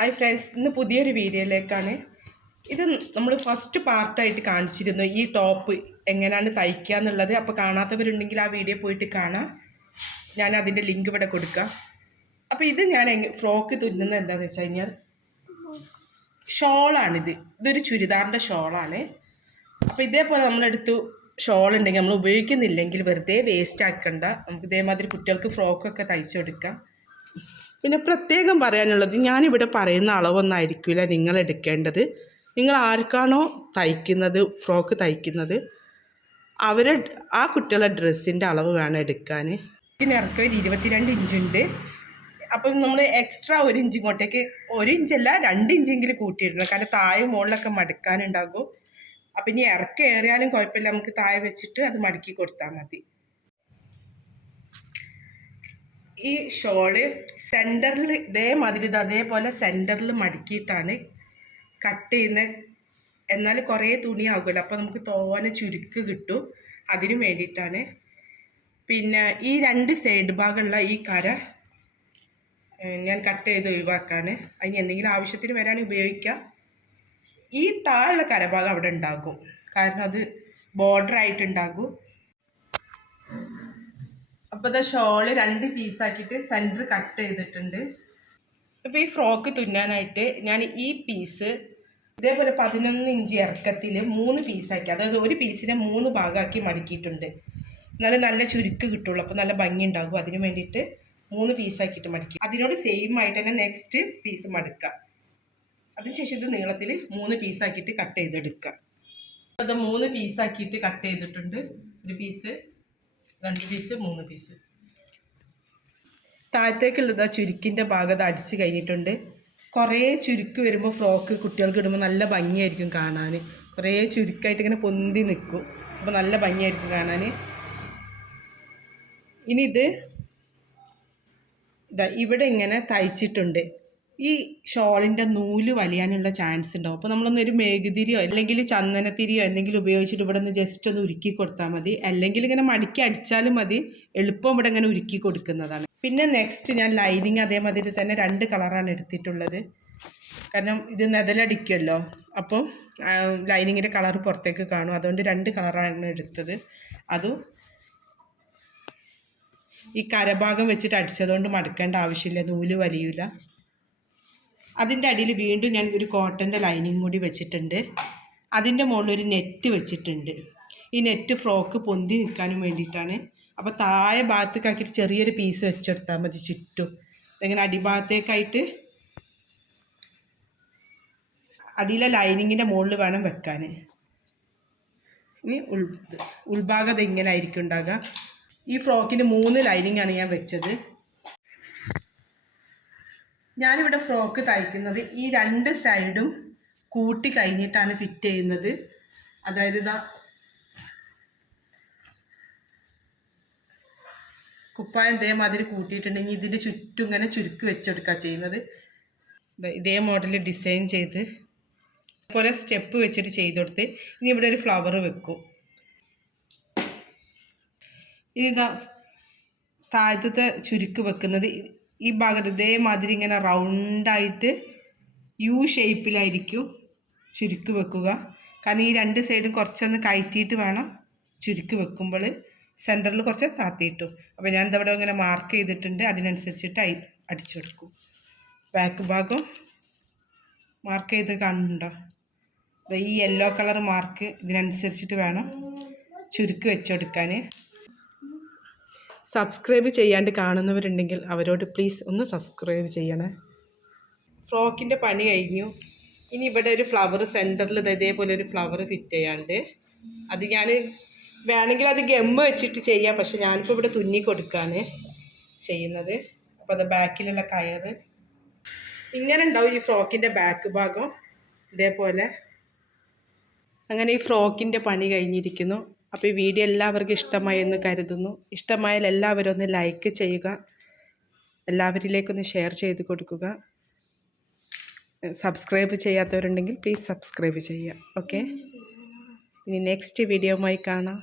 Hi friends ഇന്ന് പുതിയൊരു വീഡിയോയിലേക്കാണ്. ഇത് നമ്മൾ ഫസ്റ്റ് പാർട്ടായിട്ട് കാണിച്ചിരുന്നു ഈ ടോപ്പ് എങ്ങനെയാണ് തയ്ക്കുക എന്നുള്ളത്. അപ്പോൾ കാണാത്തവരുണ്ടെങ്കിൽ ആ വീഡിയോ പോയിട്ട് കാണാം. ഞാൻ അതിന്റെ ലിങ്ക് ഇവിടെ കൊടുക്കാം. അപ്പോൾ ഇത് ഞാൻ ഫ്രോക്ക് തുന്നുന്നത് എന്താണെന്ന് വെച്ച് കഴിഞ്ഞാൽ ഷോളാണിത്. ഇതൊരു ചുരിദാറിന്റെ ഷോളാണ്. അപ്പോൾ ഇതേപോലെ നമ്മളെടുത്തു ഷോൾ ഉണ്ടെങ്കിൽ നമ്മൾ ഉപയോഗിക്കുന്നില്ലെങ്കിൽ വെറുതെ വേസ്റ്റ് ആക്കണ്ട. നമുക്ക് ഇതേമാതിരി കുട്ടികൾക്ക് ഫ്രോക്കൊക്കെ തയ്ച്ചു കൊടുക്കാം. പിന്നെ പ്രത്യേകം പറയാനുള്ളത് ഞാനിവിടെ പറയുന്ന അളവൊന്നായിരിക്കില്ല നിങ്ങൾ എടുക്കേണ്ടത്. നിങ്ങൾ ആർക്കാണോ തയ്ക്കുന്നത് ഫ്രോക്ക് തയ്ക്കുന്നത് അവരെ ആ കുട്ടികളുടെ ഡ്രസ്സിന്റെ അളവ് വേണം എടുക്കാൻ. പിന്നെ ഇറക്കം ഒരു ഇരുപത്തിരണ്ട് ഇഞ്ചുണ്ട് അപ്പം നമ്മൾ എക്സ്ട്രാ ഒരു ഇഞ്ച് ഇങ്ങോട്ടേക്ക് ഒരു ഇഞ്ചല്ല രണ്ട് ഇഞ്ചെങ്കിലും കൂട്ടിയിടണം. കാരണം താഴെ മുകളിലൊക്കെ മടുക്കാനുണ്ടാകും. അപ്പം ഇനി ഇറക്കം ഏറിയാലും കുഴപ്പമില്ല. നമുക്ക് താഴെ വെച്ചിട്ട് അത് മടക്കി കൊടുത്താൽ മതി. ഈ ഷോൾ സെന്ററിൽ ഇതേമാതിരി ഇത് അതേപോലെ സെന്ററിൽ മടക്കിയിട്ടാണ് കട്ട് ചെയ്യുന്നത് എന്നാൽ കുറേ തുണിയാകുമല്ലോ അപ്പോൾ നമുക്ക് തോനെ ചുരുക്ക് കിട്ടും. അതിനു വേണ്ടിയിട്ടാണ്. പിന്നെ ഈ രണ്ട് സൈഡ് ഭാഗമുള്ള ഈ കര ഞാൻ കട്ട് ചെയ്ത് ഒഴിവാക്കാണ്. അതിന് എന്തെങ്കിലും ആവശ്യത്തിന് വരാൻ ഉപയോഗിക്കാം. ഈ താഴെ കരഭാഗം അവിടെ ഉണ്ടാകും. കാരണം അത് ബോർഡർ ആയിട്ടുണ്ടാകും അപ്പോൾ ഇത് ഷോൾ രണ്ട് പീസാക്കിയിട്ട് സെന്റർ കട്ട് ചെയ്തിട്ടുണ്ട്. അപ്പോൾ ഈ ഫ്രോക്ക് തുന്നാനായിട്ട് ഞാൻ ഈ പീസ് ഇതേപോലെ പതിനൊന്ന് ഇഞ്ച് ഇറക്കത്തിൽ മൂന്ന് പീസാക്കി അതായത് ഒരു പീസിനെ മൂന്ന് ഭാഗമാക്കി മടക്കിയിട്ടുണ്ട്. നല്ല നല്ല ചുരുക്ക് കിട്ടുള്ളൂ അപ്പോൾ നല്ല ഭംഗി ഉണ്ടാകും. അതിന് വേണ്ടിയിട്ട് മൂന്ന് പീസാക്കിയിട്ട് മടക്കി. അതിനോട് സെയിം ആയിട്ട് തന്നെ നെക്സ്റ്റ് പീസ് മടക്കുക അതിനുശേഷം ഇത് നീളത്തിൽ മൂന്ന് പീസാക്കിയിട്ട് കട്ട് ചെയ്തെടുക്കുക അത് മൂന്ന് പീസാക്കിയിട്ട് കട്ട് ചെയ്തിട്ടുണ്ട്. ഒരു പീസ് രണ്ട് പീസ് മൂന്ന് പീസ് താഴത്തേക്കുള്ളത് ആ ചുരുക്കിന്റെ ഭാഗം അത് അടിച്ച് കഴിഞ്ഞിട്ടുണ്ട്. കുറേ ചുരുക്ക് വരുമ്പോൾ ഫ്രോക്ക് കുട്ടികൾക്ക് ഇടുമ്പോൾ നല്ല ഭംഗിയായിരിക്കും കാണാൻ. കുറേ ചുരുക്കായിട്ട് ഇങ്ങനെ പൊന്തി നിൽക്കും. അപ്പോൾ നല്ല ഭംഗിയായിരിക്കും കാണാൻ. ഇനി ഇത് ഇതാ ഇവിടെ ഇങ്ങനെ തയ്ച്ചിട്ടുണ്ട്. ഈ ഷോളിന്റെ നൂൽ വലിയാനുള്ള ചാൻസ് ഉണ്ടാവും. അപ്പോൾ നമ്മളൊന്ന് ഒരു മെഴുകുതിരിയോ അല്ലെങ്കിൽ ചന്ദനത്തിരിയോ എന്തെങ്കിലും ഉപയോഗിച്ചിട്ട് ഇവിടെ നിന്ന് ജസ്റ്റ് ഒന്ന് ഉരുക്കി കൊടുത്താൽ മതി. അല്ലെങ്കിൽ ഇങ്ങനെ മടക്കി അടിച്ചാലും മതി. എളുപ്പം ഇവിടെ ഇങ്ങനെ ഉരുക്കി കൊടുക്കുന്നതാണ്. പിന്നെ നെക്സ്റ്റ് ഞാൻ ലൈനിങ് അതേമാതിരി തന്നെ രണ്ട് കളറാണ് എടുത്തിട്ടുള്ളത്. കാരണം ഇത് നെതലടിക്കുമല്ലോ അപ്പം ലൈനിങ്ങിന്റെ കളർ പുറത്തേക്ക് കാണും. അതുകൊണ്ട് രണ്ട് കളറാണ് എടുത്തത്. അതും ഈ കരഭാഗം വെച്ചിട്ട് അടിച്ചതുകൊണ്ട് മടക്കേണ്ട ആവശ്യമില്ല. നൂൽ വലിയില്ല അതിന്റെ അടിയിൽ വീണ്ടും ഞാൻ ഒരു കോട്ടന്റെ ലൈനിങ് കൂടി വെച്ചിട്ടുണ്ട്. അതിന്റെ മുകളിൽ ഒരു നെറ്റ് വെച്ചിട്ടുണ്ട്. ഈ നെറ്റ് ഫ്രോക്ക് പൊന്തി നിൽക്കാനും വേണ്ടിയിട്ടാണ്. അപ്പോൾ താഴെ ഭാഗത്തേക്കാക്കിയിട്ട് ചെറിയൊരു പീസ് വെച്ചെടുത്താൽ മതി ചുറ്റും. ഇങ്ങനെ അടിഭാഗത്തേക്കായിട്ട് അടിയിലെ ലൈനിങ്ങിന്റെ മുകളിൽ വേണം വെക്കാൻ. ഇനി ഉൾ ഉൾഭാഗം ഇങ്ങനെ ആയിരിക്കും ഉണ്ടാകുക ഈ ഫ്രോക്കിന് മൂന്ന് ലൈനിങ്ങാണ് ഞാൻ വെച്ചത്. ഞാനിവിടെ ഫ്രോക്ക് തയ്ക്കുന്നത് ഈ രണ്ട് സൈഡും കൂട്ടി കഴിഞ്ഞിട്ടാണ് ഫിറ്റ് ചെയ്യുന്നത്. അതായത് ഇതാ കുപ്പായം ഇതേമാതിരി കൂട്ടിയിട്ടുണ്ടെങ്കിൽ ഇതിന്റെ ചുറ്റും ഇങ്ങനെ ചുരുക്കി വെച്ചെടുക്കുക ചെയ്യുന്നത്. ഇതേ മോഡൽ ഡിസൈൻ ചെയ്ത് അതുപോലെ സ്റ്റെപ്പ് വെച്ചിട്ട് ചെയ്ത് കൊടുത്ത് ഇനി ഇവിടെ ഒരു ഫ്ലവർ വെക്കും. ഇനി ഇതാ താഴത്തെ ചുരുക്ക് വെക്കുന്നത് ഈ ഭാഗത്ത് ഇതേമാതിരി ഇങ്ങനെ റൗണ്ടായിട്ട് യു ഷേപ്പിലായിരിക്കും ചുരുക്ക് വെക്കുക. കാരണം ഈ രണ്ട് സൈഡും കുറച്ചൊന്ന് കയറ്റിയിട്ട് വേണം ചുരുക്ക് വെക്കുമ്പോൾ സെന്ററിൽ കുറച്ച് താത്തിയിട്ടു. അപ്പോൾ ഞാൻ ഇതവിടെ ഇങ്ങനെ മാർക്ക് ചെയ്തിട്ടുണ്ട്. അതിനനുസരിച്ചിട്ട് അയി അടിച്ചു കൊടുക്കും. ബാക്ക് ഭാഗം മാർക്ക് ചെയ്ത് കാണുന്നുണ്ടോ ഈ യെല്ലോ കളർ മാർക്ക് ഇതിനനുസരിച്ചിട്ട് വേണം ചുരുക്ക് വെച്ചെടുക്കാൻ സബ്സ്ക്രൈബ് ചെയ്യാണ്ട് കാണുന്നവരുണ്ടെങ്കിൽ അവരോട് പ്ലീസ് ഒന്ന് സബ്സ്ക്രൈബ് ചെയ്യണേ. ഫ്രോക്കിന്റെ പണി കഴിഞ്ഞു. ഇനി ഇവിടെ ഒരു ഫ്ലവർ സെന്ററിൽ ഇതേപോലെ ഒരു ഫ്ലവർ ഫിറ്റ് ചെയ്യാണ്ട്. അത് ഞാൻ വേണമെങ്കിൽ അത് ഗമ്മ് വെച്ചിട്ട് ചെയ്യാം. പക്ഷെ ഞാനിപ്പോൾ ഇവിടെ തുന്നി കൊടുക്കുകയാണ് ചെയ്യുന്നത്. അപ്പോൾ അത് ബാക്കിലുള്ള കയറ് ഇങ്ങനെ ഉണ്ടാവും ഈ ഫ്രോക്കിന്റെ ബാക്ക് ഭാഗം. ഇതേപോലെ. അങ്ങനെ ഈ ഫ്രോക്കിന്റെ പണി കഴിഞ്ഞിരിക്കുന്നു. അപ്പോൾ ഈ വീഡിയോ എല്ലാവർക്കും ഇഷ്ടമായി എന്ന് കരുതുന്നു. ഇഷ്ടമായാൽ എല്ലാവരും ഒന്ന് ലൈക്ക് ചെയ്യുക. എല്ലാവരിലേക്കൊന്ന് ഷെയർ ചെയ്ത് കൊടുക്കുക. സബ്സ്ക്രൈബ് ചെയ്യാത്തവരുണ്ടെങ്കിൽ പ്ലീസ് സബ്സ്ക്രൈബ് ചെയ്യുക. ഓക്കെ ഇനി നെക്സ്റ്റ് വീഡിയോയുമായി കാണാം.